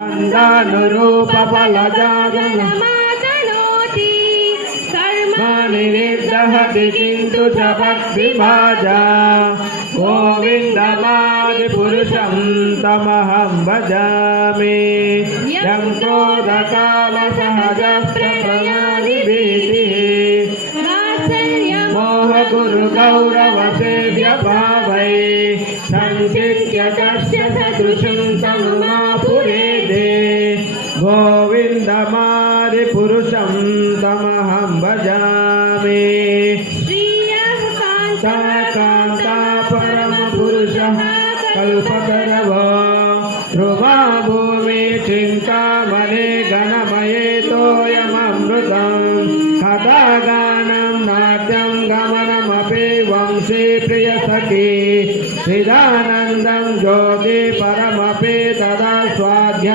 अनुरूप फलजागनमातनोति कर्माणि निर्दहति किन्तु च भक्तिभाजा गोविन्दमादिपुरुषं तमहं भजामि यं क्रोधकामसहजप्रलयादिभीतिः मोहगुरुगौरवसेव्यभावै सञ्चित्य कस्य सदृशं तममापुरेदे गोविन्दमादिपुरुषं तमहं भजामि कान्ता परमपुरुषः कल्पतरव ध्रुवा भूमि चिन्तामणे गणमये तोयममृतं कदा गानं नाट्यं गमनमपि वंशे प्रियसखी सिदा